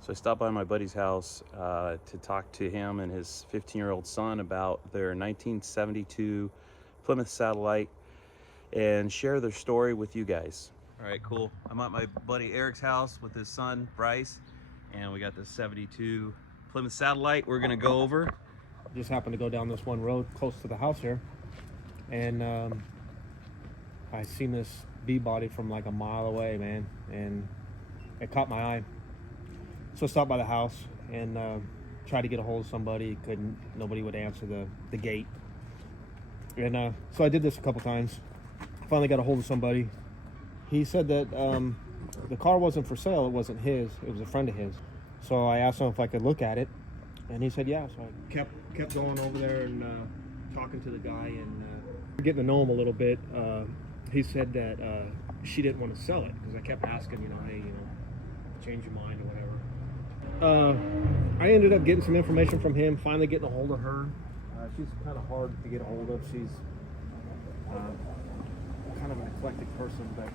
So I stopped by my buddy's house to talk to him and his 15-year-old son about their 1972 Plymouth Satellite and share their story with you guys. All right, cool. I'm at my buddy Eric's house with his son, Bryce, and we got this 72 Plymouth Satellite we're gonna go over. Just happened to go down this one road close to the house here, and I seen this B-body from like a mile away, man, and it caught my eye. So I stopped by the house and tried to get a hold of somebody. Couldn't. Nobody would answer the gate. And so I did this a couple times. Finally got a hold of somebody. He said that the car wasn't for sale. It wasn't his. It was a friend of his. So I asked him if I could look at it, and he said yeah. So I kept going over there and talking to the guy and getting to know him a little bit. He said that she didn't want to sell it because I kept asking, hey, change your mind or whatever. I ended up getting some information from him, finally getting a hold of her. She's kind of hard to get a hold of. She's kind of an eclectic person, but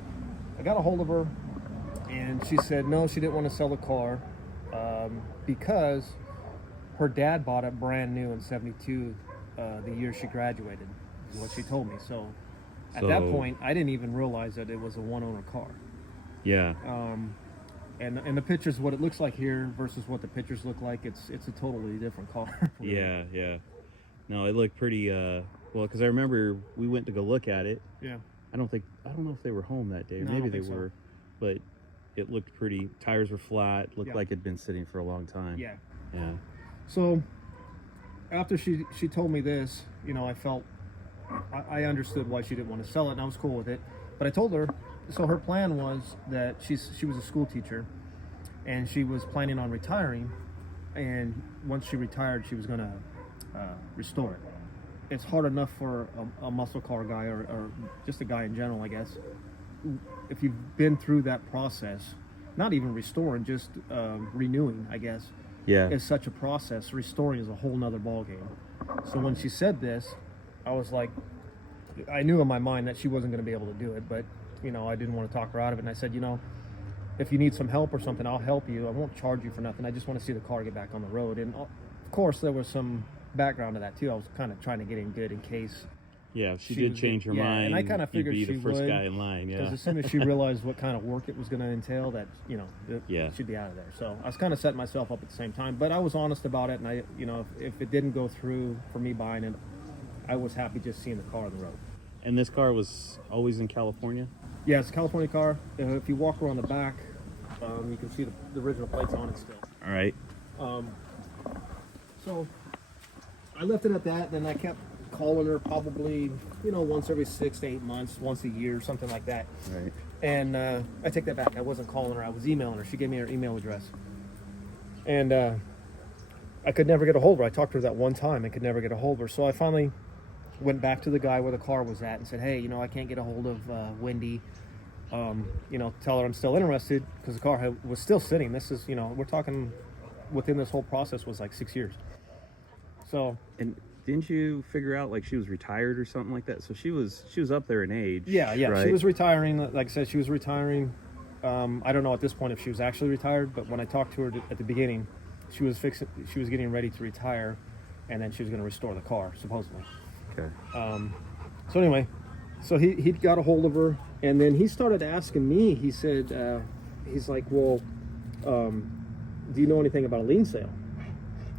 I got a hold of her, and she said no, she didn't want to sell the car because her dad bought it brand new in '72, the year she graduated, is what she told me. So at that point, I didn't even realize that it was a one-owner car. Yeah. And the pictures, what it looks like here versus what the pictures look like, it's a totally different car. Yeah. No, it looked pretty, well, because I remember we went to go look at it. Yeah. I don't know if they were home that day. No, Maybe I don't they think were, but it looked pretty, tires were flat, looked Yeah. like it'd been sitting for a long time. Yeah. Yeah. So after she told me this, I felt, I understood why she didn't want to sell it, and I was cool with it. But I told her, so her plan was that she was a school teacher, and she was planning on retiring, and once she retired, she was going to restore it. It's hard enough for a muscle car guy or just a guy in general, I guess, if you've been through that process, not even restoring, just renewing, I guess. Yeah. Is such a process. Restoring is a whole nother ballgame. So when she said this, I was like, I knew in my mind that she wasn't going to be able to do it, but I didn't want to talk her out of it. And I said, if you need some help or something, I'll help you. I won't charge you for nothing. I just want to see the car get back on the road. And of course, there was some background to that too. I was kind of trying to get in good in case. Yeah, if she did change her mind, and I kind of figured you'd be the she first would, guy in line. Yeah. Because as soon as she realized what kind of work it was going to entail, that she'd be out of there. So I was kind of setting myself up at the same time, but I was honest about it. And I, if it didn't go through for me buying it, I was happy just seeing the car on the road. And this car was always in California? Yeah, it's a California car. If you walk around the back, you can see the original plates on it still. All right. So I left it at that. Then I kept calling her probably, once every 6 to 8 months, once a year, something like that. Right. And I take that back. I wasn't calling her. I was emailing her. She gave me her email address. And I could never get a hold of her. I talked to her that one time. I could never get a hold of her. So I finally went back to the guy where the car was at and said, hey, I can't get a hold of Wendy. Tell her I'm still interested because the car was still sitting. This is, we're talking within this whole process was like 6 years. So. And didn't you figure out like she was retired or something like that? So she was up there in age. Yeah. Right? She was retiring. Like I said, she was retiring. I don't know at this point if she was actually retired, but when I talked to her at the beginning, she was getting ready to retire, and then she was going to restore the car supposedly. Okay. So anyway, so he got a hold of her, and then he started asking me. He said, he's like, well, do you know anything about a lien sale?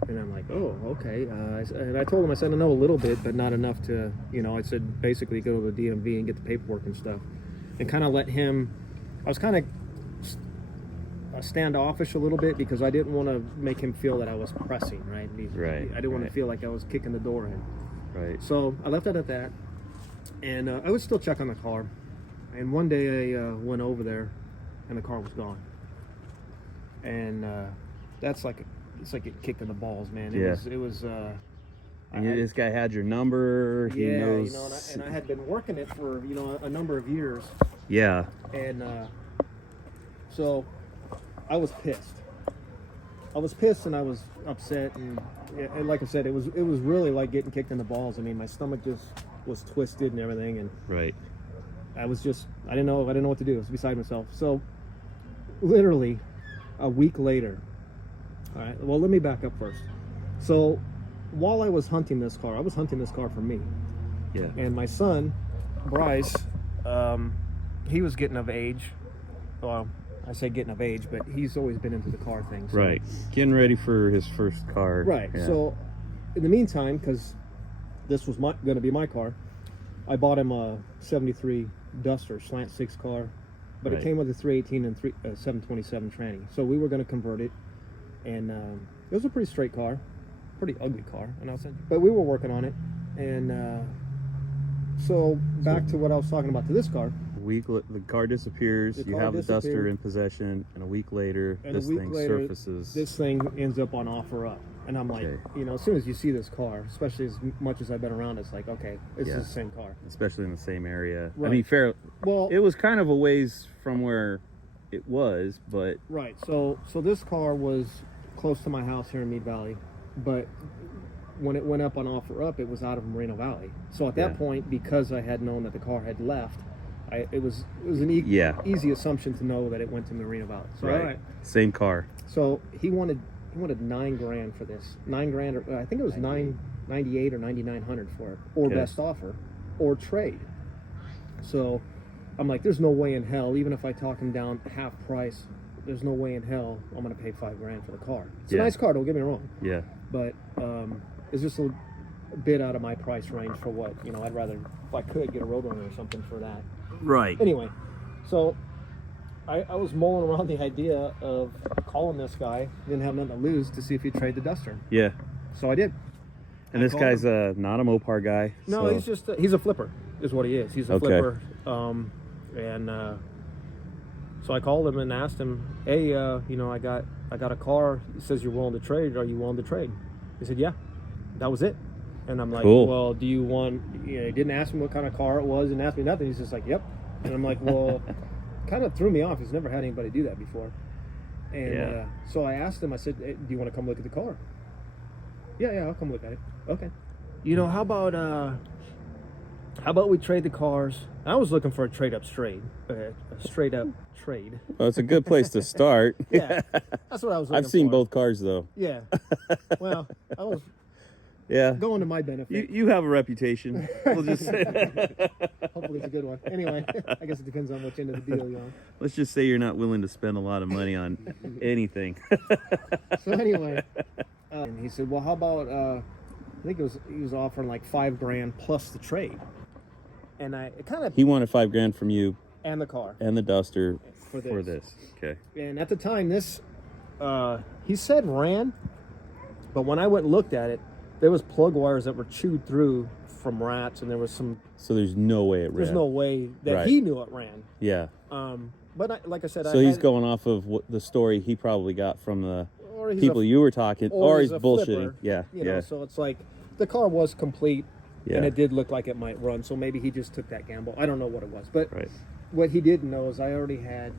And I'm like, oh, okay. And I told him, I said, I know a little bit, but not enough to, I said, basically go to the DMV and get the paperwork and stuff, and kind of let him. I was kind of standoffish a little bit because I didn't want to make him feel that I was pressing, right? Right. I didn't want to feel like I was kicking the door in. Right. So I left it at that, and I would still check on the car. And one day I went over there, and the car was gone. And that's like it's like getting kicked in the balls, man. It was. This guy had your number. He knows. And I had been working it for a number of years. Yeah. And so I was pissed. And I was upset, and like I said, it was really like getting kicked in the balls. I mean, my stomach just was twisted and everything, and right. I didn't know what to do. I was beside myself. So literally a week later, All right. Well, let me back up first. So, while I was hunting this car, I was hunting this car for me. Yeah. And my son, Bryce, he was getting of age. Well, I say getting of age, but he's always been into the car thing. So. Right. Getting ready for his first car. Right. Yeah. So, in the meantime, because this was going to be my car, I bought him a 73 Duster slant 6 car, but Right. it came with a 318 and 727 tranny. So we were going to convert it, and it was a pretty straight car, pretty ugly car, and I said, but we were working on it, and so back to what I was talking about to this car. The car disappears. The You car have the Duster disappeared. in possession, and a week later, And this a week thing later, surfaces. This thing ends up on offer up. And I'm like, Okay. you know, as soon as you see this car, especially as much as I've been around, it's like, okay, this Yeah. is the same car. Especially in the same area. I Right. mean, Well, it was kind of a ways from where it was, but right. So this car was close to my house here in Mead Valley, but when it went up on offer up, it was out of Moreno Valley. So at that Yeah. point, because I had known that the car had left, it was an Yeah. easy assumption to know that it went to Moreno Valley. So all right. Same car. So he wanted $9,000 for this. $9,000, or I think it was 998 or 9,900 for it, or Okay. best offer, or trade. So I'm like, there's no way in hell, even if I talk him down half price, there's no way in hell I'm gonna pay $5,000 for the car. It's a Yeah. nice car, don't get me wrong, Yeah. but it's just a bit out of my price range for what, you know, I'd rather, if I could, get a Roadrunner or something for that. Right. Anyway, so I was mulling around the idea of calling this guy, didn't have nothing to lose, to see if he'd trade the Duster. Yeah. So I did. And I this called guy's not a Mopar guy. No, so. he's just he's a flipper, is what he is. He's a Okay. flipper. So I called him and asked him, hey, you know, I got a car. He says you're willing to trade. Are you willing to trade? He said, yeah. That was it. And I'm like, Cool. well, do you want? You know, he didn't ask me what kind of car it was, and asked me nothing. He's just like, yep. And I'm like, well, kind of threw me off. He's never had anybody do that before. And Yeah. so I asked him. I said, hey, do you want to come look at the car? Yeah, I'll come look at it. Okay. You know, how about we trade the cars? I was looking for a straight up trade. Well, it's a good place to start. Yeah, that's what I was looking I've seen for. both cars though. Yeah. Well, I was Yeah. going to my benefit. You have a reputation. We'll just say. Hopefully it's a good one. Anyway, I guess it depends on which end of the deal you're on. Let's just say you're not willing to spend a lot of money on anything. So anyway, and he said, well, how about, I think he was offering like $5,000 plus the trade. And it kind of, He wanted $5,000 from you and the car. and the Duster For for this. this. Okay. And at the time, this, he said ran, but when I went and looked at it, there was plug wires that were chewed through from rats, and there was some, So there's no way it ran. there's no way that Right. he knew it ran. Yeah. But like I said, So he's going off of what the story he probably got from the or he's people you were talking, or he's a bullshitting. flipper, Yeah. you Yeah. know, so it's like the car was complete, Yeah. and it did look like it might run. So maybe he just took that gamble. I don't know what it was, but Right. what he didn't know is I already had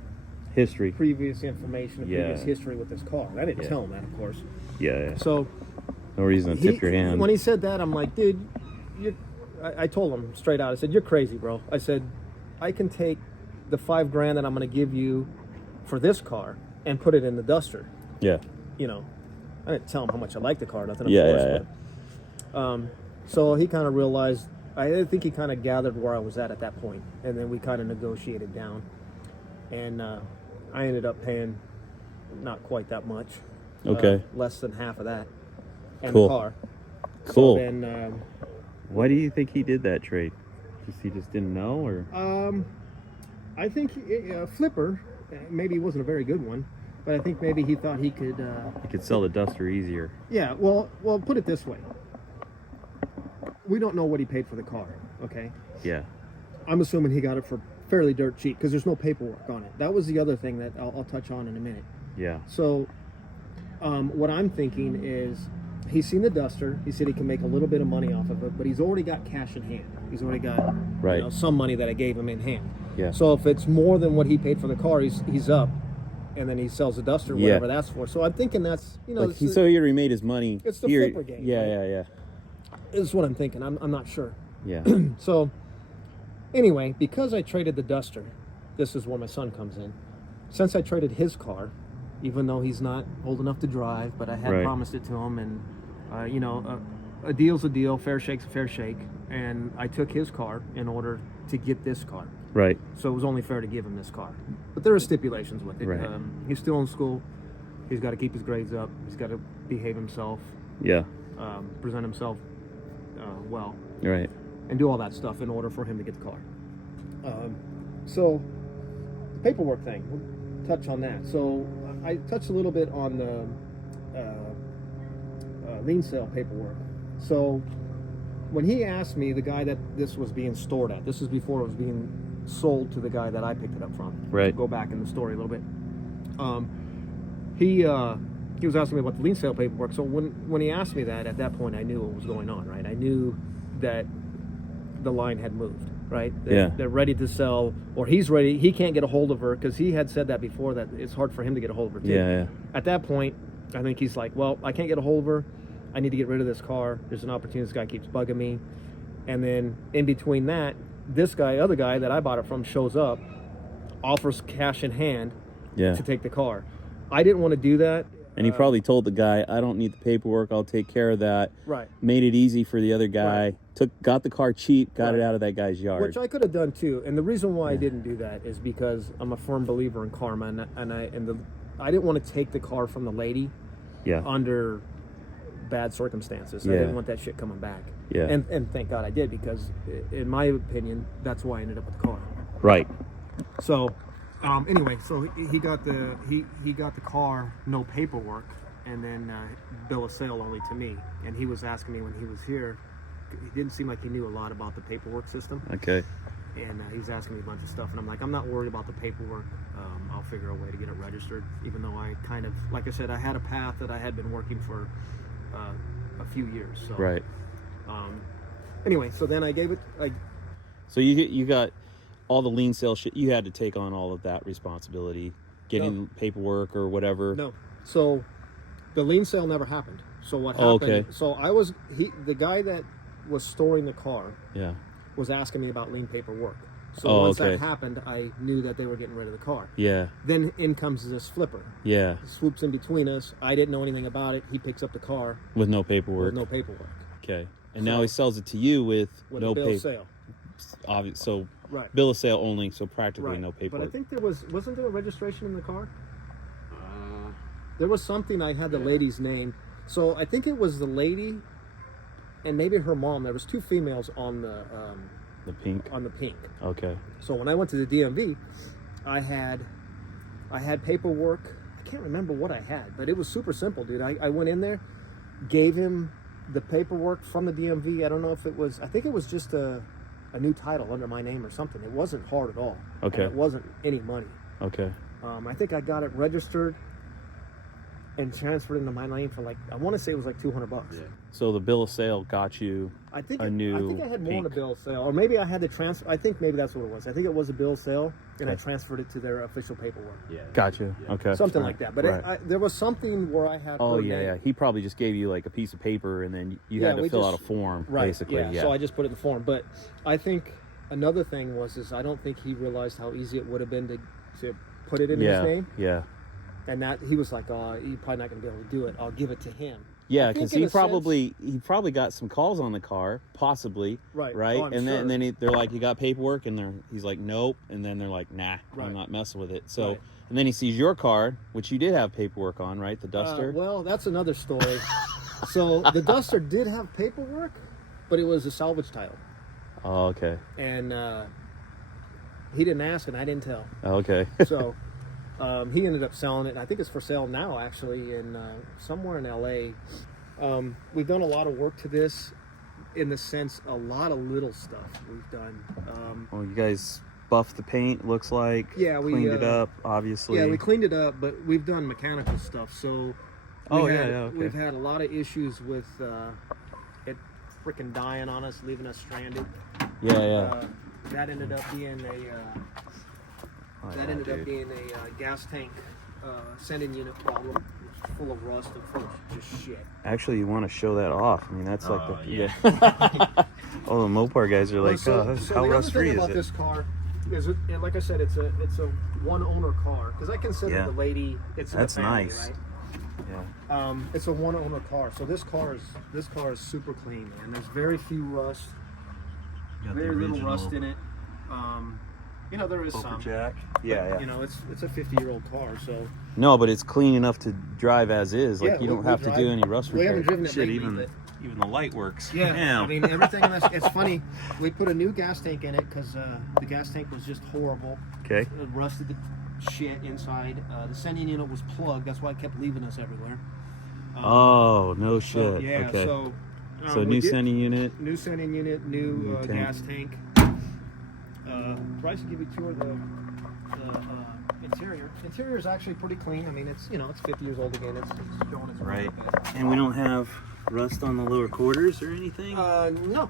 History. previous information, and Yeah. previous history with this car. And I didn't Yeah. tell him that, of course. Yeah. So No reason to tip your hand. when he said that, I'm like, dude, I told him straight out. I said, you're crazy, bro. I said, I can take the $5,000 that I'm going to give you for this car and put it in the Duster. Yeah. You know, I didn't tell him how much I liked the car, nothing, of Yeah, course. yeah, But, so he kind of realized, I think he kind of gathered where I was at that point, and then we kind of negotiated down. And I ended up paying not quite that much. Okay. Less than half of that. And Cool. the car. Cool. So then, Why do you think he did that trade? He just didn't know, or? I think Flipper, maybe it wasn't a very good one, but I think maybe he thought he could. He could sell the Duster easier. Yeah, well, put it this way. We don't know what he paid for the car, okay? Yeah. I'm assuming he got it for fairly dirt cheap because there's no paperwork on it. That was the other thing that I'll touch on in a minute. Yeah. So, what I'm thinking is he's seen the Duster. He said he can make a little bit of money off of it, but he's already got cash in hand. He's already got Right. some money that I gave him in hand. Yeah. So if it's more than what he paid for the car, he's up, and then he sells the Duster, whatever that's for. So I'm thinking that's Like so he already made his money. It's the here. flipper game, Yeah, right? yeah, This is what I'm thinking. I'm not sure. yeah. So anyway, because I traded the Duster, this is where my son comes in. Since I traded his car, even though he's not old enough to drive. But I had Right. promised it to him, and you know, a deal's a deal, fair shake's a fair shake. And I took his car in order to get this car. Right. So it was only fair to give him this car. But there are stipulations with it. Right. He's still in school. He's got to keep his grades up. He's got to behave himself, Yeah. present himself well, Right. and do all that stuff in order for him to get the car. So the paperwork thing, we'll touch on that. So I touched a little bit on the lien sale paperwork. So when he asked me, the guy that this was being stored at, this was before it was being sold to the guy that I picked it up from. Right. Go back in the story a little bit. He was asking me about the lien sale paperwork. So when he asked me that, at that point I knew what was going on, right? I knew that the line had moved, right? They're ready to sell, or he's ready. He can't get a hold of her because he had said that before, that it's hard for him to get a hold of her too. Yeah. At that point, I think he's like, well, I can't get a hold of her. I need to get rid of this car. There's an opportunity. This guy keeps bugging me. And then in between that, this guy, other guy that I bought it from, shows up, offers cash in hand to take the car. I didn't want to do that. And he probably told the guy, I don't need the paperwork, I'll take care of that. Right. Made it easy for the other guy. Right. Got the car cheap, got it Right. out of that guy's yard. Which I could have done too. And the reason why I didn't do that is because I'm a firm believer in karma, and I didn't want to take the car from the lady under bad circumstances. I didn't want that shit coming back. Yeah. And thank God I did, because in my opinion, that's why I ended up with the car. Right. So anyway, so he got the car, no paperwork, and then bill of sale only to me. And he was asking me when he was here, he didn't seem like he knew a lot about the paperwork system. Okay. And he was asking me a bunch of stuff, and I'm like, I'm not worried about the paperwork. I'll figure a way to get it registered, even though I kind of, like I said, I had a path that I had been working for a few years. So Right. Anyway, so then I gave it. So you got all the lien sale shit. You had to take on all of that responsibility, getting paperwork or whatever. No. So the lien sale never happened. So what happened? Okay. So the guy that was storing the car Yeah. was asking me about lien paperwork. So once okay. that happened, I knew that they were getting rid of the car. Yeah. Then in comes this flipper. Yeah. He swoops in between us. I didn't know anything about it. He picks up the car With no paperwork. with no paperwork. Okay. And now he sells it to you with no a bill of paper. sale. Obvious. So Right. bill of sale only. So practically Right. no paperwork. But I think wasn't there a registration in the car? There was something. I had the lady's name. So I think it was the lady and maybe her mom. There was two females on the pink. on the pink. Okay. So when I went to the DMV, I had paperwork. I can't remember what I had, but it was super simple, dude. I went in there, gave him the paperwork from the DMV. I don't know if it was, I think it was just a new title under my name or something. It wasn't hard at all. Okay. And it wasn't any money. Okay. I think I got it registered and transferred into my name for like, I want to say it was like $200. Yeah. So the bill of sale got you I think a I new think I had more pink. on a bill of sale, or maybe I had to transfer. I think maybe that's what it was. I think it was a bill of sale, and I transferred it to their official paperwork. Yeah. Gotcha. Yeah. Okay. Something like that. But Right. there was something where I had. Oh her yeah, name. yeah. He probably just gave you like a piece of paper, and then you had to we fill just- out a form, Right. basically. Yeah. So I just put it in the form. But I think another thing is I don't think he realized how easy it would have been to put it in his name. Yeah. And that he was like, "Oh, you're probably not going to be able to do it. I'll give it to him." Yeah, I think because in he a sense- probably got some calls on the car, possibly. Right. Right. Oh, I'm and then sure. and then they're like, "You got paperwork?" And he's like, "Nope." And then they're like, "Nah, Right. I'm not messing with it." So Right. and then he sees your car, which you did have paperwork on, right? The Duster. Well, that's another story. So the Duster did have paperwork, but it was a salvage title, Oh, okay. and he didn't ask, and I didn't tell. Okay. So he ended up selling it. I think it's for sale now, actually, in somewhere in LA. We've done a lot of work to this, in the sense, a lot of little stuff we've done. Well, you guys buffed the paint. Looks like. Yeah, we cleaned it up. Obviously. Yeah, we cleaned it up, but we've done mechanical stuff. So Okay. we've had a lot of issues with it freaking dying on us, leaving us stranded. Yeah. That ended up being a gas tank sending unit problem, full of rust and full of just shit. Actually, you want to show that off. I mean, that's like yeah. All the Mopar guys are like, so how the rust other free thing is about it? this car Is it? Like I said, it's a one owner car because I consider the lady. It's in the That's family, nice. right? Yeah. It's a one owner car, so this car is super clean, man. There's very few rust, very little rust in it. You know, there is some. Jack. But, Yeah. You know, it's a 50-year-old car, so. No, but it's clean enough to drive as is. Like, Yeah, you don't have to do any rust repair. We haven't driven it Shit, lately, even the light works. Yeah, Damn. I mean, everything in this, it's funny. We put a new gas tank in it because the gas tank was just horrible. Okay. It rusted the shit inside. The sending unit was plugged. That's why it kept leaving us everywhere. Oh, no shit. So, yeah, okay. so new sending unit. New sending unit, new tank. gas tank. Bryce will give you a tour of the interior. Interior is actually pretty clean. I mean, it's 50 years old again. It's showing its Right. bit. And we don't have rust on the lower quarters or anything? No.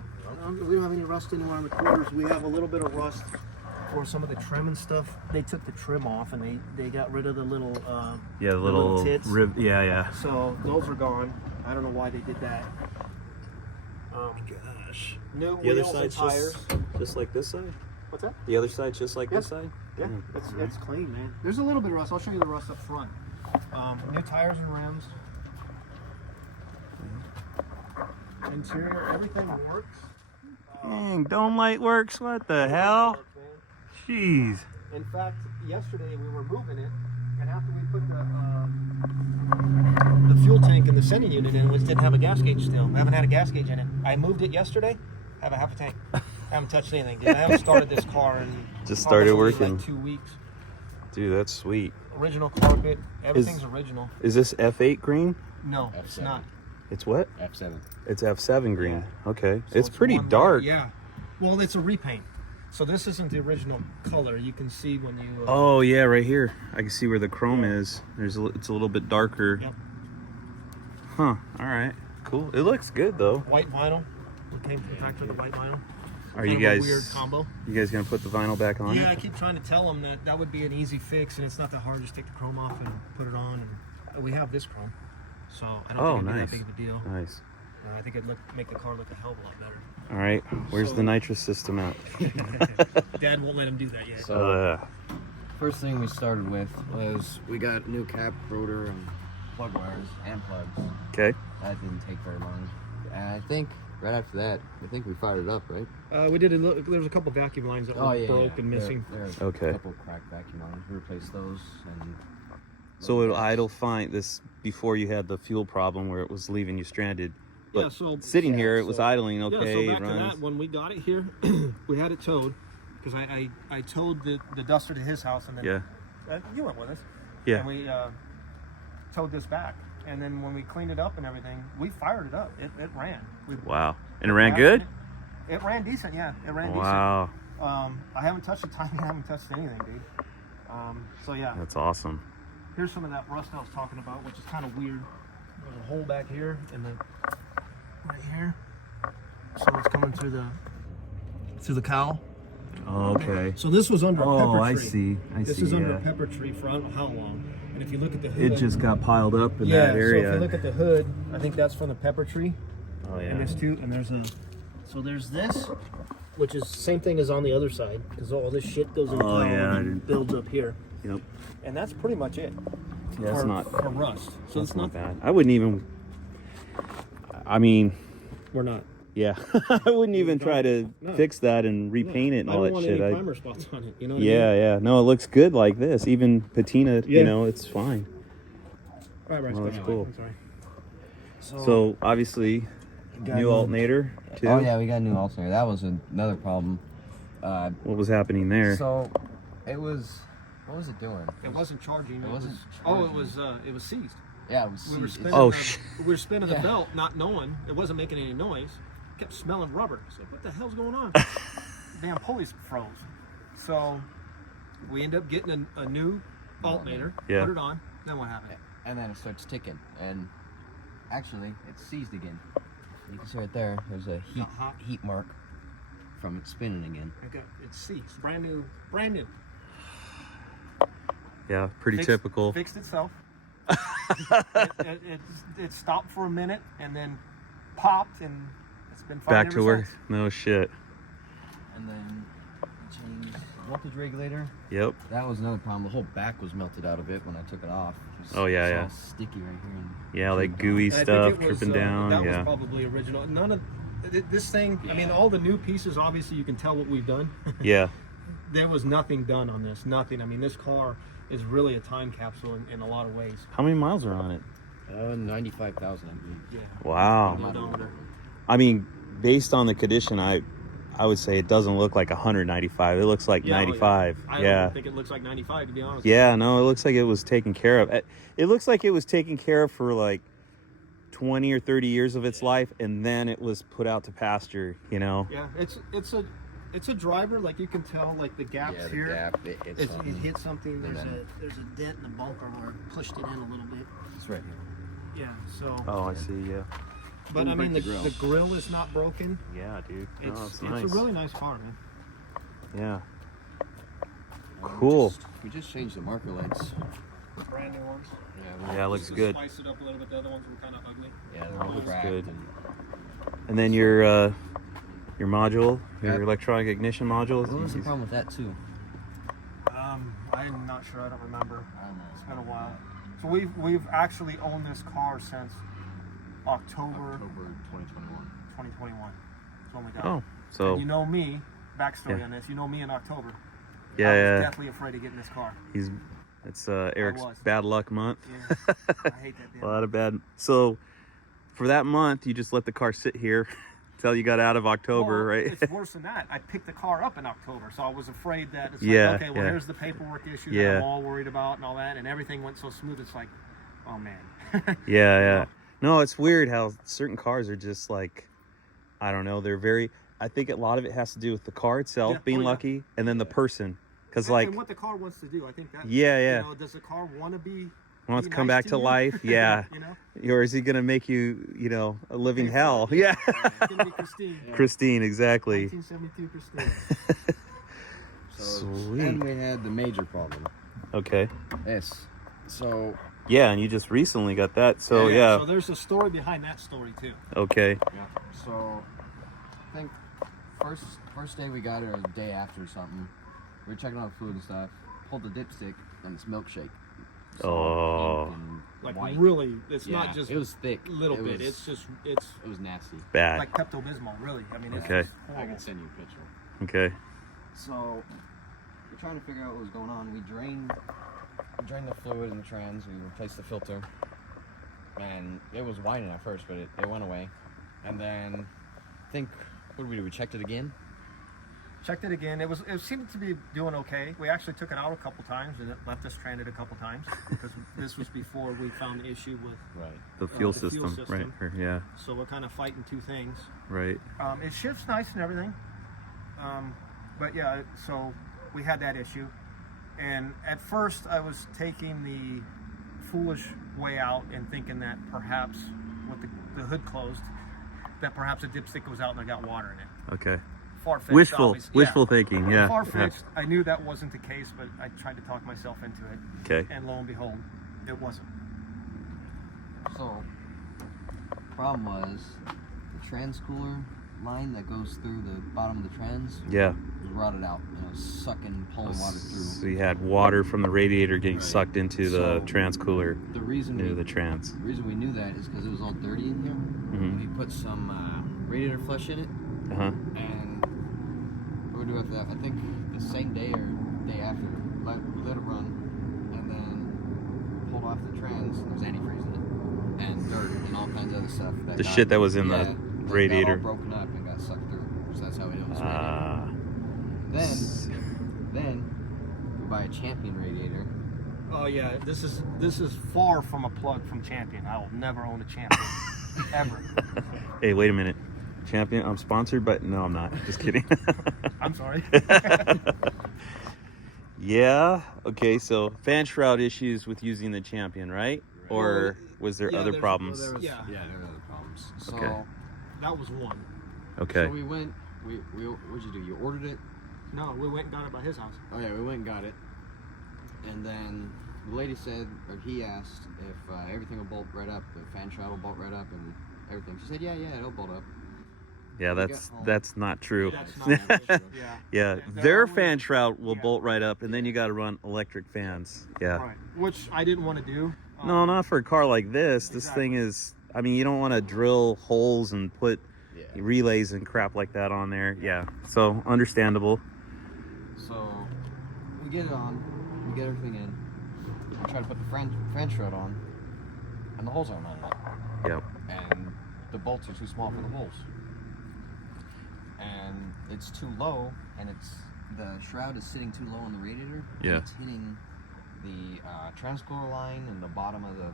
We don't have any rust anywhere on the quarters. We have a little bit of rust for some of the trim and stuff. They took the trim off and they got rid of the little Yeah, the little tits. rib. Yeah. So those are gone. I don't know why they did that. Gosh. New The other wheels and side's tires. just like this side? What's that? The other side's just like Yeah. this side? Yeah, it's clean, man. There's a little bit of rust. I'll show you the rust up front. New tires and rims. Interior, everything works. Dang, dome light works? What the hell? Jeez. In fact, yesterday we were moving it, and after we put the fuel tank and the sending unit in, which didn't have a gas gauge still. I haven't had a gas gauge in it. I moved it yesterday. Have a half a tank. I haven't touched anything, dude. I haven't started this car in Just started probably working. like 2 weeks. Dude, that's sweet. Original carpet. Everything's original. Is this F8 green? No, it's F7. not. It's what? F7. It's F7 green. Yeah. Okay. So it's pretty one dark. layer. Yeah. Well, it's a repaint. So this isn't the original color. You can see when you. Oh, yeah, right here. I can see where the chrome is. It's a little bit darker. Yep. Huh. All right. Cool. It looks good, though. White vinyl. We came from the factory with white vinyl. Are Kind you of a guys weird combo? You guys gonna put the vinyl back on? Yeah, it? I keep trying to tell them that would be an easy fix, and it's not that hard. Just take the chrome off and put it on, and we have this chrome, so I don't think it'd be that big of a deal. Nice. I think it'd make the car look a hell of a lot better. All right. Where's So- the nitrous system at? Dad won't let him do that yet. So first thing we started with was we got new cap, rotor, and plug wires and plugs. Okay. That didn't take very long. And I think right after that, I think we fired it up, right? We did there was a couple vacuum lines that were broke and missing. There are Okay. a couple cracked vacuum lines. We replaced those and. So it'll idle fine this before you had the fuel problem where it was leaving you stranded. But Yeah, so sitting here, it was idling okay. Yeah, so it back to runs. that, when we got it here, we had it towed because I towed the Duster to his house and then Yeah. You went with us. Yeah. And we towed this back, and then when we cleaned it up and everything, we fired it up. It ran. Wow. And it ran good? It ran decent. Yeah, it ran Wow. decent. I haven't touched the timing. I haven't touched anything, dude. So yeah, That's awesome. here's some of that rust I was talking about, which is kind of weird. There's a hole back here and then right here. So it's coming through the cowl. Okay. So this was under a pepper tree. I see. This is under a pepper tree for I don't know how long. And if you look at the hood, It just got piled up in that So area. if you look at the hood, I think that's from the pepper tree. Oh yeah. And this too, and there's this, which is same thing as on the other side, because all this shit goes in the cowl and builds up here. Yep. And that's pretty much it. Yeah, it's not. for rust. So That's it's not bad. I wouldn't even. I mean, We're not. yeah. I wouldn't even try to No. fix that and repaint it and I all don't that want shit. any primer spots on it. You know what I Yeah, mean? yeah. No, it looks good like this. Even patina, Yeah. you know, it's fine. All right, Oh, that's cool. I'm sorry. So obviously, new alternator too. Oh yeah, we got a new alternator. That was another problem. What was happening there? So it was. What was it doing? It wasn't charging. It wasn't It was seized. Yeah, it was. We were seized. spinning. Oh, we were spinning the Yeah. belt, not knowing it wasn't making any noise. Kept smelling rubber. So what the hell's going on? Damn pulleys froze. So we end up getting a new alternator. Yeah. Put it on. Then what happened? And then it starts ticking, and actually it's seized again. You can see right there. There's a Got hot. heat mark from it spinning again. It's seized. Brand new. Brand new. Yeah, pretty typical. Fixed itself. it stopped for a minute and then popped, and it's been fine Back ever to work. since. No shit. And then changed voltage regulator. Yep. That was another problem. The whole back was melted out of it when I took it off. Oh, yeah, it's yeah. all sticky right here. And Yeah, like gooey And I think stuff it was, dripping down. That Yeah. was probably original. None of this thing. I mean, all the new pieces. Obviously, you can tell what we've done. Yeah. There was nothing done on this. Nothing. I mean, this car is really a time capsule in a lot of ways. How many miles are on it? 95,000, I believe. Yeah. Wow. The odometer. I mean, based on the condition, I would say it doesn't look like 195. It looks like 95. I Yeah. don't think it looks like 95, to be honest. Yeah, no, it looks like it was taken care of. It looks like it was taken care of for like 20 or 30 years of its life, and then it was put out to pasture, you know? Yeah, it's a driver. Like, you can tell, like, the gaps Yeah, the here. gap, it hit It something. hit something. There's then- a dent in the bumper where it pushed it in a little bit. It's right here. Yeah. So. Oh, I see, yeah. But I Didn't mean, break the the grill. grill is not broken. Yeah, dude. It's nice. a really nice car, man. Yeah. We Cool. We just changed the marker lights. Brand new ones. Yeah, it looks Just good. Spice it up a little bit. The other ones were kind of ugly. Yeah, Oh, they're all looks cracked. good. And And then your module, your Yep. electronic ignition module. what was the problem with that too? I'm not sure. I don't remember. I don't know. It's been a while. So we've actually owned this car since October 2021. 2021. That's when we got it. Oh, so And you know me. Backstory Yeah. on this. You know me in October. yeah, I was yeah. definitely afraid of getting this car. It's Eric's was. bad luck month. Yeah. I hate that A damn. lot of bad. So for that month, you just let the car sit here until you got out of October, Well, right? It's worse than that. I picked the car up in October, so I was afraid that it's Yeah, like, okay, well, yeah. here's the paperwork issue Yeah. that I'm all worried about and all that, and everything went so smooth. It's like, oh man. Yeah, yeah. No, it's weird how certain cars are just like, I don't know. They're very. I think a lot of it has to do with the car itself Yeah. being Oh, yeah. lucky, and then the person. Because And- like, and what the car wants to do, I think that. Yeah, yeah. You know, does the car want to be? wants to be come nice back to you? life, yeah. You know, Or is he gonna make you, a living Pay for hell? it. Yeah. It's gonna be Christine. Christine, exactly. 1972 Christine. So Sweet. then we had the major problem. Okay. This. So Yeah, and you just recently got that, so So there's a story behind that story too. Okay. yeah. So I think first day we got it, or the day after or something. We were checking out food and stuff. Pulled the dipstick and it's milkshake. Oh. Pink and Like white. really, it's Yeah, not just it was thick. little It bit. was- It's It was nasty. Bad. like Pepto Bismol. Really, I mean, it's Okay. just I horrible. can send you a picture. Okay. So we're trying to figure out what was going on. We drained the fluid in the trans. We replaced the filter, and it was whining at first, but it went away. And then I think what did we do? We checked it again. Checked it again. It seemed to be doing okay. We actually took it out a couple times, and it left us stranded a couple times because this was before we found the issue with. Right. The fuel the fuel system, right? system. Yeah. So we're kind of fighting two things. Right. It shifts nice and everything, but yeah. So we had that issue, and at first I was taking the foolish way out and thinking that perhaps with the hood closed, that perhaps a dipstick goes out and I got water in it. Okay. Far-fetched, Wishful obviously. thinking. Yeah. Far-fetched. I knew that wasn't the case, but I tried to talk myself into it, Okay. and lo and behold, it wasn't. So problem was the trans cooler line that goes through the bottom of the trans Yeah. was rotted out. It was sucking, pulling water through. So you had water from the radiator getting Right. sucked into the So, trans cooler, The reason into we the trans. The reason we knew that is because it was all dirty in here. Mhm. We put some radiator flush in it, Uh huh. and what we do after that, I think the same day or day after, we let it run, and then pulled off the trans, and there's antifreeze in it, and dirt, and all kinds of other stuff. The shit that was in the that radiator. got all broken up and got sucked through, so that's how we know it was Ah. radiator. Then we buy a Champion radiator. Oh yeah, this is far from a plug from Champion. I will never own a Champion ever. Hey, wait a minute. Champion, I'm sponsored, but no, I'm not. Just kidding. I'm sorry. Yeah. Okay. So fan shroud issues with using the Champion, right? Or was there Yeah, other there's- problems? well, there was- Yeah, there were other problems. So, Okay. That was one. Okay. so we went. What'd you do? You ordered it? No, we went and got it by his house. Oh yeah, we went and got it. And then the lady said, or he asked if everything will bolt right up, the fan shroud will bolt right up and everything. She said, yeah, it'll bolt up. Yeah, We that's got home. that's not true. That's not true. Yeah. Yeah, They're their always- fan shroud will yeah. bolt right up, and then you got to run electric fans. Yeah. Right. Which I didn't want to do. No, not for a car like this. This thing is, I mean, you don't want to drill holes and put Yeah. relays and crap like that on there. Yeah, so understandable. So we get it on, we get everything in, we try to put the fan shroud on, and the holes aren't on it. Yep. And the bolts are too small for the holes. And it's too low, and the shroud is sitting too low on the radiator. Yeah. And it's hitting the transcooler line and the bottom of the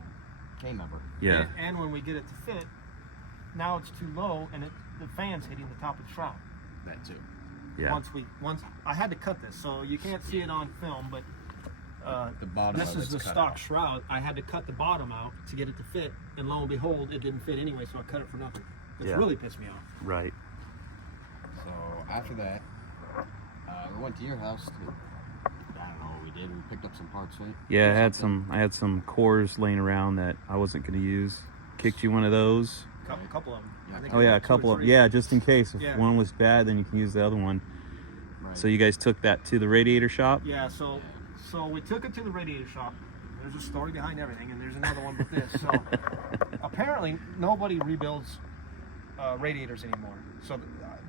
K-member. Yeah. And when we get it to fit, now it's too low, and the fan's hitting the top of the shroud. That too. Yeah. Once I had to cut this, so you can't see it on film, but The bottom this of is the it's cut stock out. shroud. I had to cut the bottom out to get it to fit, and lo and behold, it didn't fit anyway, so I cut it for nothing. It's Yeah. really pissed me off. Right. So after that, we went to your house. I don't know what we did. We picked up some parts, right? Yeah, Or something. I had some cores laying around that I wasn't going to use. Kicked you one of those. Couple of them. Yeah. I think Oh I yeah, got a two or couple of three. yeah, just in case if Yeah. one was bad, then you can use the other one. Right. So you guys took that to the radiator shop. Yeah, so we took it to the radiator shop. There's a story behind everything, and there's another one with this. So apparently nobody rebuilds radiators anymore. So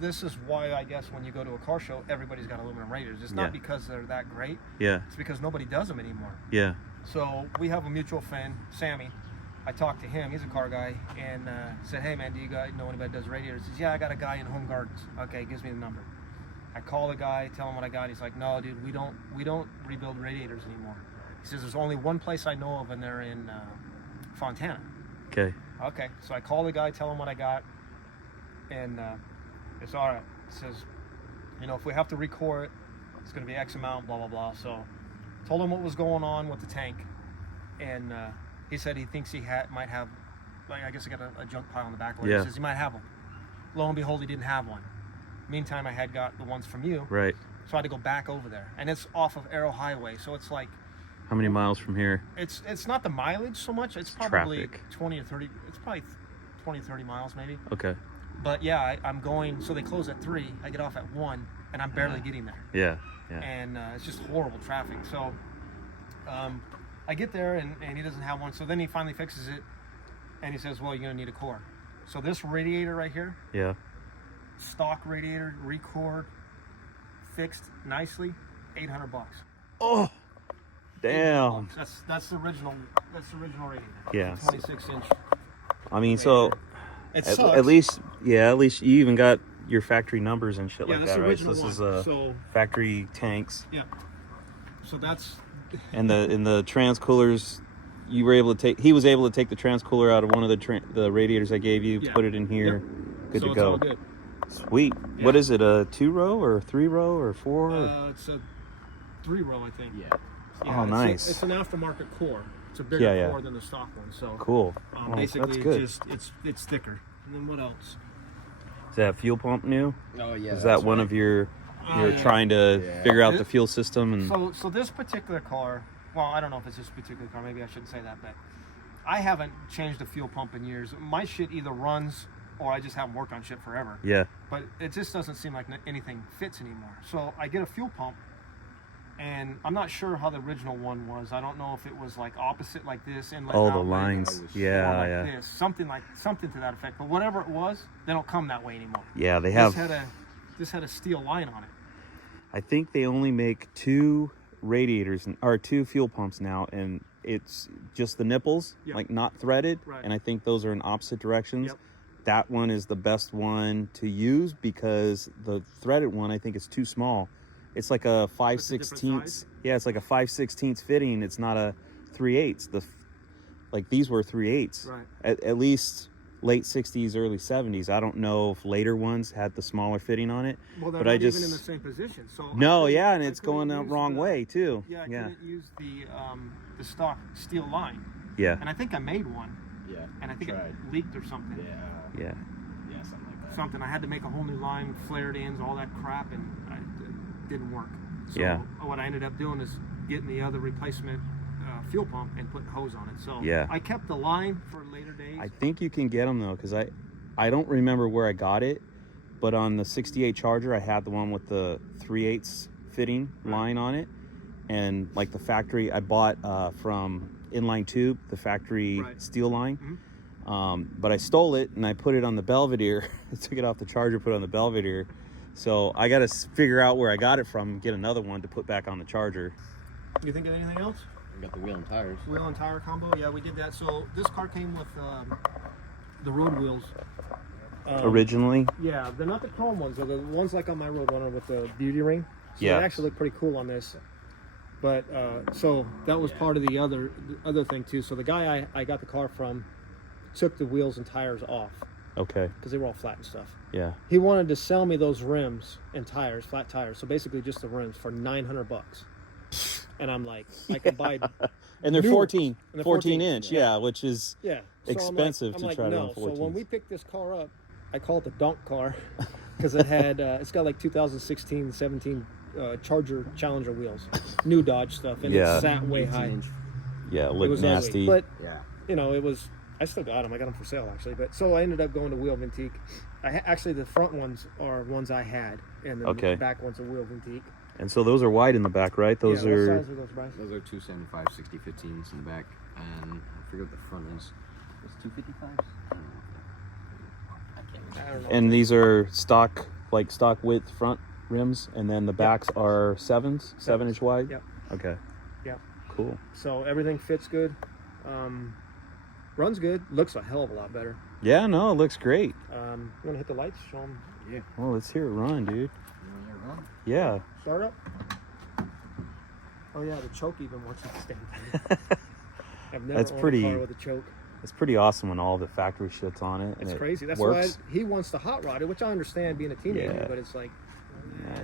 this is why I guess when you go to a car show, everybody's got aluminum radiators. It's not Yeah. because they're that great. Yeah, It's because nobody does them anymore. yeah, So we have a mutual friend, Sammy. I talked to him. He's a car guy, and said, "Hey man, do you guys know anybody that does radiators?" He says, "Yeah, I got a guy in Home Gardens." Okay, gives me the number. I call the guy, tell him what I got. He's like, "No, dude, we don't rebuild radiators anymore." He says, "There's only one place I know of, and they're in Fontana." okay, Okay, so I call the guy, tell him what I got, and it's all right. He says, "You know, if we have to recore it, it's going to be X amount, blah blah blah." So told him what was going on with the tank, and he said he thinks he might have, like, I guess I got a junk pile in the back. Yeah. He says he might have one. Lo and behold, he didn't have one. Meantime, I had got the ones from you, right. so I had to go back over there, and it's off of Arrow Highway, so it's like How many miles from here? it's not the mileage so much. It's probably Traffic. 20 or 30. It's probably 20, 30 miles maybe. Okay. But yeah, I'm going. So they close at 3. I get off at 1, and I'm barely getting there. Yeah, yeah, And it's just horrible traffic. So I get there, and he doesn't have one. So then he finally fixes it, and he says, "Well, you're gonna need a core." So this radiator right here, yeah. stock radiator, record, fixed nicely, $800. Oh, damn. That's the original. That's the original radiator. Yeah. 26-inch. I mean, so It at sucks. least you even got your factory numbers and shit Yeah, like that's that, the right? So original this one. is So factory tanks yeah. So that's and the transcoolers. You were able to take. He was able to take the transcooler out of one of the radiators I gave you, Yeah. put it in here. Good so to it's go. all good. Sweet. Yeah. What is it? A 2-row or 3-row or 4? It's a 3-row, I think. Yeah. Yeah, Oh, nice. It's an aftermarket core. It's a bigger Yeah, yeah. core than the stock one. So Cool. Oh, basically, that's good. it's thicker. And then what else? Is that fuel pump new? Oh yeah. Is that one of your? You're yeah. trying to Yeah. figure out the fuel system and. So this particular car, well, I don't know if it's this particular car. Maybe I shouldn't say that, but I haven't changed a fuel pump in years. My shit either runs or I just haven't worked on shit forever. Yeah. But it just doesn't seem like anything fits anymore. So I get a fuel pump, and I'm not sure how the original one was. I don't know if it was like opposite like this inlet. Oh, the outlet, lines. or Yeah, or like yeah. this, something to that effect. But whatever it was, they don't come that way anymore. Yeah, they have. This had a steel line on it. I think they only make 2 radiators or 2 fuel pumps now, and it's just the nipples, Yep. like not threaded. Right. And I think those are in opposite directions. Yep. That one is the best one to use because the threaded one I think is too small. It's like a 5/16. size? Yeah, it's like a 5/16 fitting. It's not a 3/8. Like these were 3/8. Right. At least late 60s, early 70s. I don't know if later ones had the smaller fitting on it. Well, they're But not I even just- in the same position. So No, I yeah, and couldn't- it's I couldn't going the use wrong way too. Yeah, I Yeah, couldn't use the stock steel line, yeah, and I think I made one, Yeah. and I think Tried. it leaked or something. Yeah. yeah. Yeah, something like that. Something. I had to make a whole new line, flared ends, all that crap, and it didn't work. So Yeah. what I ended up doing is getting the other replacement fuel pump and putting hose on it. So Yeah. I kept the line for later days. I think you can get them though, because I don't remember where I got it, but on the 68 Charger, I had the one with the 3/8 fitting line on it. And like the factory, I bought from Inline Tube, the factory steel line. But I stole it and I put it on the Belvedere. I took it off the Charger, put it on the Belvedere. So I got to figure out where I got it from, get another one to put back on the Charger. You think of anything else? We got the wheel and tires. Wheel and tire combo. Yeah, we did that. So this car came with the road wheels. Originally? Yeah, they're not the chrome ones. They're the ones like on my Road Runner with the beauty ring. So Yeah. they actually look pretty cool on this. But so that was part of the other thing too. So the guy I got the car from took the wheels and tires off Okay. because they were all flat and stuff. Yeah. He wanted to sell me those rims and tires, flat tires. So basically just the rims for $900. And I'm like, I can buy. And they're new 14 and they're 14 inch, yeah, which is yeah so expensive I'm to like, try to no. run So 14s. when we picked this car up, I call it the donk car because it had it's got like 2016, 17 Charger Challenger wheels, new Dodge stuff, and Yeah. it sat way 18 high. inch. Yeah, it It looked was nasty. ugly, but Yeah. you know, it was. I still got them. I got them for sale actually. But so I ended up going to Wheel Vintique. Actually, the front ones are ones I had, and then Okay. the back ones are Wheel Vintique. And so those are wide in the back, right? Those yeah, are. What size are those, Bryce? Those are 275 60-15s in the back, and I forget what the front is. It's 255s. I don't know. And these are stock width front rims, and then the backs are 7s, 7-inch wide. Yep. Okay. Yep. Cool. So everything fits good. Runs good. Looks a hell of a lot better. Yeah, no, it looks great. You want to hit the lights? Show them. Yeah. Well, let's hear it run, dude. You want your run? Yeah. Start up. Oh yeah, the choke even wants to stand. I've never That's owned pretty- a car with a choke. It's pretty awesome when all the factory shit's on it. And It's it crazy. That's works. why he wants to hot rod it, which I understand being a teenager, Yeah. but it's like Yeah,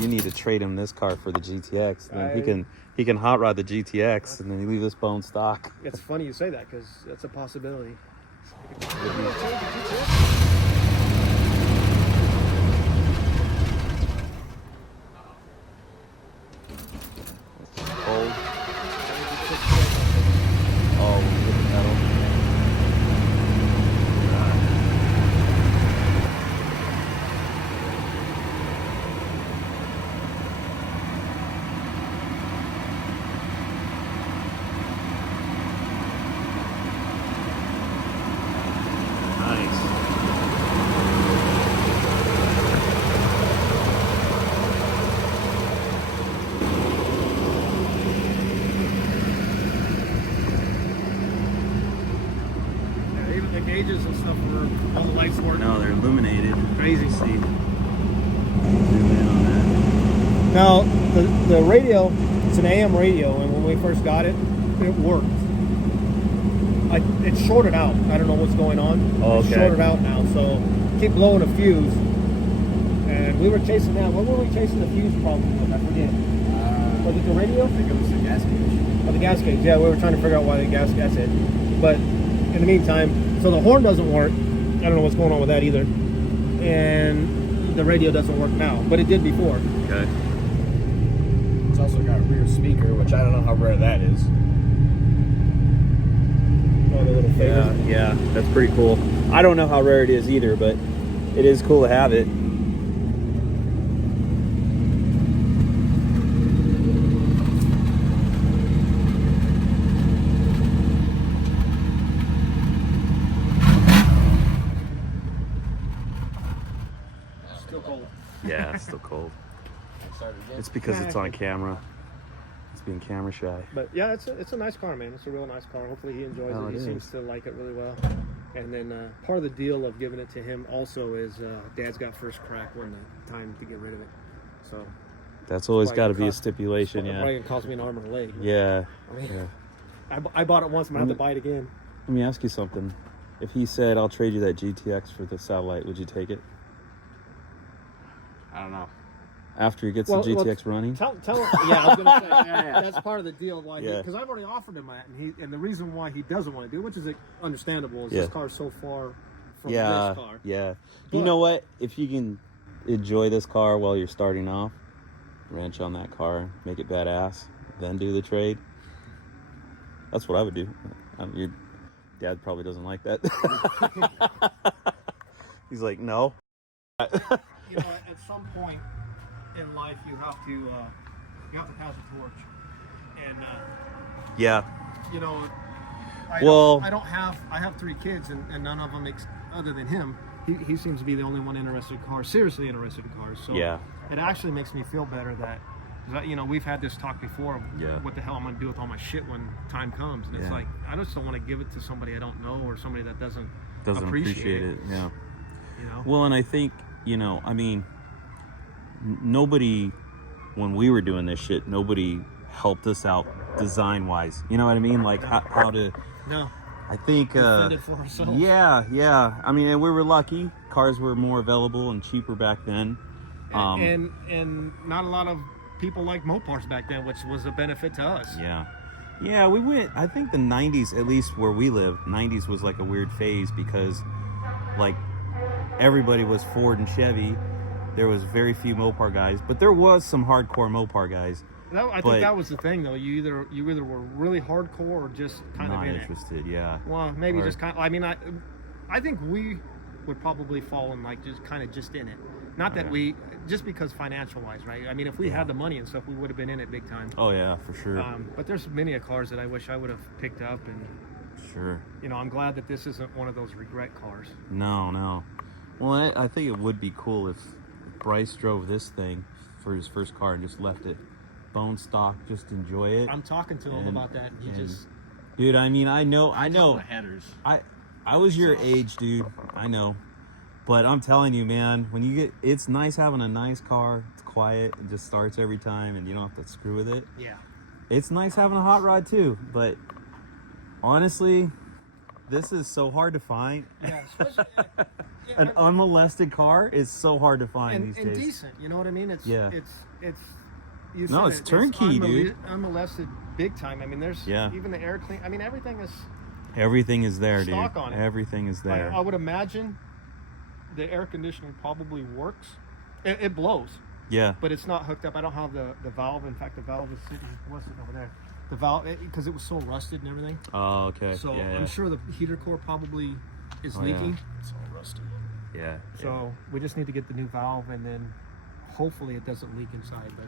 you need to trade him this car for the GTX. Then I- he can hot rod the GTX, and then you leave this bone stock. it's funny you say that because that's a possibility. Cold. Oh, with the metal. Nice. Yeah, even the gauges and stuff were all the lights work. No, they're illuminated. Crazy. See. Zoom in on Now the radio, it's an AM radio, and when we first got it, it worked. It shorted out. I don't know what's going on. Oh, It's okay. shorted out now, so keep blowing a fuse. And we were chasing that. What were we chasing the fuse problem with? I forget. Was it the radio? I think it was the gas gauge. Oh, the gas gauge. Yeah, we were trying to figure out why the gas hit. But in the meantime, so the horn doesn't work. I don't know what's going on with that either. And the radio doesn't work now, but it did before. that. Okay. It's also got a rear speaker, which I don't know how rare that is. Oh, the little Yeah, faders. yeah, that's pretty cool. I don't know how rare it is either, but it is cool to have it. Still cold. Yeah, it's still cold. Started again. It's because it's on camera. It's being camera shy. But yeah, it's a nice car, man. It's a real nice car. Hopefully he enjoys Oh, it. He it seems is. to like it really well. And then part of the deal of giving it to him also is Dad's got first crack when the time to get rid of it. So That's always Probably got to be a cost- stipulation, it yeah. probably cost me an arm and a leg. Yeah. I mean, Yeah. I bought it once. I'm gonna have to buy it again. Let me ask you something. If he said, I'll trade you that GTX for the satellite, would you take it? I don't know. After he gets Well, the well, GTX running? Tell him. Yeah, I was gonna say Yeah. that's part of the deal. Why? Yeah. Because I've already offered him that, and the reason why he doesn't want to do it, which is understandable, is Yeah. this car's so far from Yeah, this car. yeah. But- You know what? If you can enjoy this car while you're starting off, wrench on that car, make it badass, then do the trade. That's what I would do. Your dad probably doesn't like that. He's like, no. You know, at some point in life, you have to pass the torch, and Yeah. you know, I have 3 kids, and none of them, other than him, he seems to be the only one interested in cars, seriously interested in cars. So Yeah. it actually makes me feel better that, you know, we've had this talk before. Yeah. What the hell I'm gonna do with all my shit when time comes? And it's like, I just don't want to give it to somebody I don't know, or somebody that doesn't appreciate it. Yeah. You know. Well, and I think, you know, I mean, nobody, when we were doing this shit, nobody helped us out design wise. You know what I mean? Like how to. No. I think. Fend it for ourselves. Yeah. I mean, and we were lucky. Cars were more available and cheaper back then. And not a lot of people like Mopars back then, which was a benefit to us. Yeah, we went, I think the 90s, at least where we lived, 90s was like a weird phase because like everybody was Ford and Chevy. There was very few Mopar guys, but there was some hardcore Mopar guys. I think that was the thing, though. You either were really hardcore or just kind of in interested. Yeah. Well, maybe just kind of. I mean, I think we would probably fall in like just kind of just in it. Not that we, just because financial wise, right? I mean, if we had the money and stuff, we would have been in it big time. Oh yeah, for sure. But there's many cars that I wish I would have picked up, and sure. You know, I'm glad that this isn't one of those regret cars. No. Well, I think it would be cool if Bryce drove this thing for his first car and just left it bone stock, just enjoy it. I'm talking to him about that, and he just. Dude, I mean, I know. Headers. I was your age, dude. I know. But I'm telling you, man, when you it's nice having a nice car. It's quiet and just starts every time, and you don't have to screw with it. Yeah. It's nice having a hot rod too, but honestly, this is so hard to find. Yeah, especially an unmolested car is so hard to find these days. And decent, you know what I mean? It's it's turnkey, dude. Unmolested, big time. I mean, there's even the air clean. I mean, everything is there, dude. Stock on it. Everything is there. I would imagine the air conditioning probably works. It blows. Yeah. But it's not hooked up. I don't have the valve. In fact, the valve is sitting over there. The valve, because it was so rusted and everything. Oh, okay. So I'm sure the heater core probably is leaking. Yeah. It's all rusty. Yeah. So we just need to get the new valve, and then hopefully it doesn't leak inside. But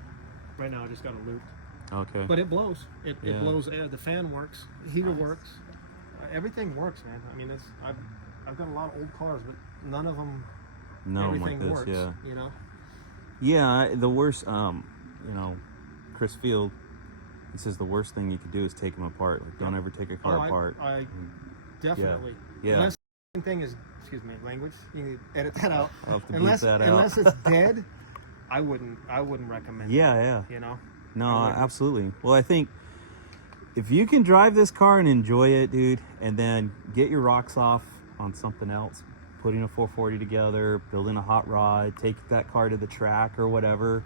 right now I just got it looped. Okay. But it blows. It blows air. The fan works. The heater works. Everything works, man. I mean, I've got a lot of old cars, but none of them. Everything like this, works. yeah. You know. Yeah, the worst. You know, Chris Field. He says the worst thing you could do is take them apart. Like, don't ever take a car apart. I definitely. Yeah. Unless the thing is, excuse me, language. You need to edit that out. I'll have to bleep that out. Unless it's dead, I wouldn't recommend. Yeah. You know. No, absolutely. Well, I think if you can drive this car and enjoy it, dude, and then get your rocks off on something else, putting a 440 together, building a hot rod, take that car to the track or whatever,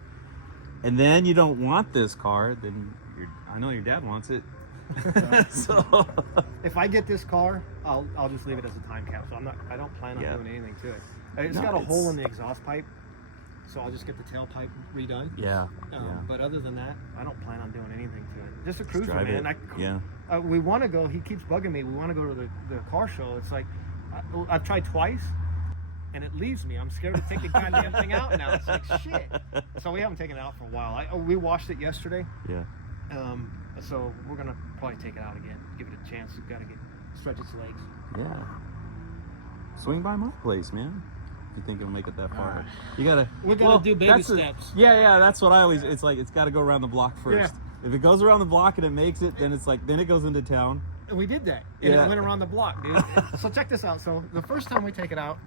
and then you don't want this car, then I know your dad wants it. So if I get this car, I'll just leave it as a time capsule. I don't plan on doing anything to it. It's got a hole in the exhaust pipe, so I'll just get the tailpipe redone. Yeah. But other than that, I don't plan on doing anything to it. Just a cruiser, man. We want to go. He keeps bugging me. We want to go to the car show. It's like I've tried twice, and it leaves me. I'm scared to take the goddamn thing out now. It's like shit. So we haven't taken it out for a while. We washed it yesterday. Yeah. So we're gonna probably take it out again. Give it a chance. We've got to stretch its legs. Yeah. Swing by my place, man. If you think it'll make it that far, you gotta. We gotta do baby steps. Yeah. That's what I always. It's like it's got to go around the block first. Yeah. If it goes around the block and it makes it, then it goes into town. And we did that. And it went around the block, dude. So check this out. So the first time we take it out,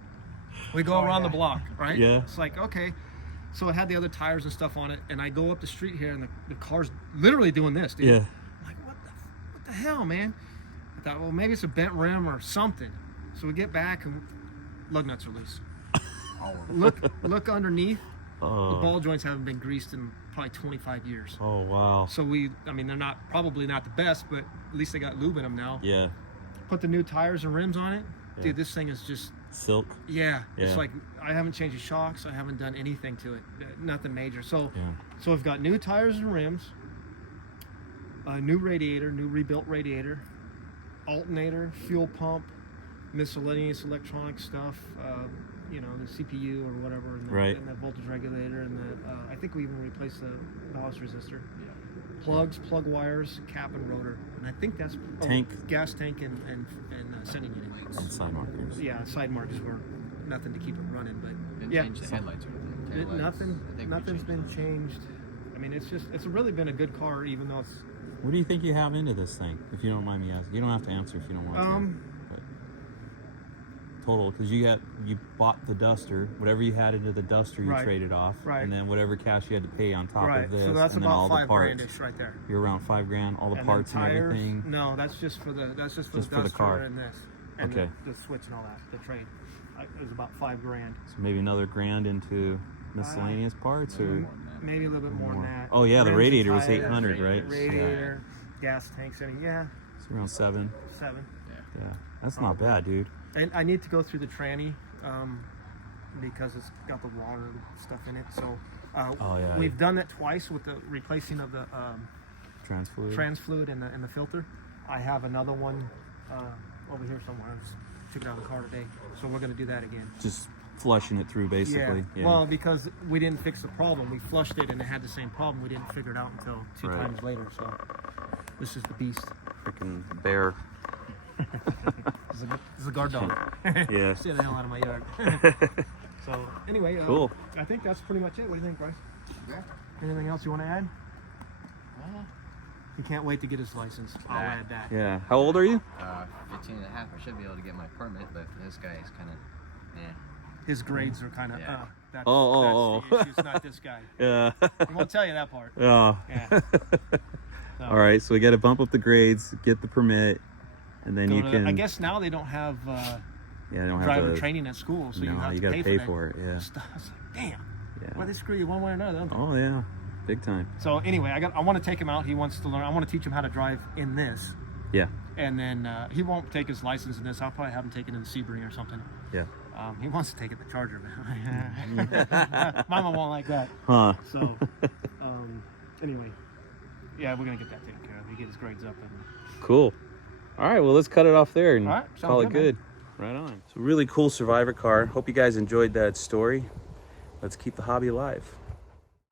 we go around the block, right? Yeah. It's like, okay. So it had the other tires and stuff on it, and I go up the street here, and the car's literally doing this, dude. Yeah. I'm like, what the hell, man? I thought, well, maybe it's a bent rim or something. So we get back, and lug nuts are loose. Look underneath. The ball joints haven't been greased in probably 25 years. Oh, wow. So they're probably not the best, but at least they got lube in them now. Yeah. Put the new tires and rims on it. Yeah. Dude, this thing is just silk. Yeah. It's like I haven't changed the shocks. I haven't done anything to it. Nothing major. So we've got new tires and rims, a new radiator, new rebuilt radiator, alternator, fuel pump, miscellaneous electronic stuff. you know, the CPU or whatever, and the, Right. and the voltage regulator, and the I think we even replaced the ballast resistor. Plugs, plug wires, cap and rotor, and I think that's Tank. gas tank, and sending unit. And side markers. Yeah, side markers were nothing to keep it running, but Didn't yeah, change the headlights or anything. Taillights, nothing, I think we nothing's changed been those. changed. I mean, it's really been a good car, even though it's What do you think you have into this thing? If you don't mind me asking, you don't have to answer if you don't want to. But total, because you bought the Duster. Whatever you had into the Duster, you Right. traded off, Right. and then whatever cash you had to pay on top right. of this, So that's and then all about the parts. $5,000-ish right there. You're around $5,000, all the And parts then and tires, everything. No, that's just for the Just the for the Duster car. and this, and Okay. the switch and all that, the trade. It was about $5,000. So maybe another grand into miscellaneous parts, or Maybe a little bit more than More. that. Oh, yeah, the Rims and radiator was tires, 800, right? Radiator, gas tanks, and yeah, it's around 7. 7. Yeah, that's not bad, dude. And I need to go through the tranny because it's got the water stuff in it. So Oh, yeah. we've done that twice with the replacing of the Trans fluid. trans fluid and the filter. I have another one over here somewhere. I just took it out of the car today, so we're going to do that again. Just flushing it through, basically. Yeah. Well, because we didn't fix the problem, we flushed it and it had the same problem. We didn't figure it out until two Right. times later. So this is the beast. Freaking bear. This is a guard dog. Yeah. Stay the hell out of my yard. So anyway, Cool. I think that's pretty much it. What do you think, Bryce? Yeah. Anything else you want to add? He can't wait to get his license. I'll Nah. add that. Yeah. How old are you? 15 and a half. I should be able to get my permit, but this guy is kind of, His grades are kind of. Yeah. That's, Oh. that's the issue. It's not this guy. Yeah. He won't tell you that part. Yeah. Yeah. So, All right, so we got to bump up the grades, get the permit, and then go you to- can. I guess now they don't have Yeah, they don't have driver the, training at school, so you No, have you to gotta pay pay for it. Yeah. stuff. I was like, damn. Yeah. Well, they screw you one way or another, don't they? Oh yeah, big time. So anyway, I want to take him out. He wants to learn. I want to teach him how to drive in this, Yeah. and then he won't take his license in this. I'll probably have him take it in the Sebring or something. Yeah. He wants to take it in the Charger, man. Mama won't like that. Huh. So anyway, yeah, we're gonna get that taken care of. He get his grades up, and Cool. All right, well, let's cut it off there and All right, sounds call it good, good. Right on. It's a really cool survivor car. Hope you guys enjoyed that story. Let's keep the hobby alive.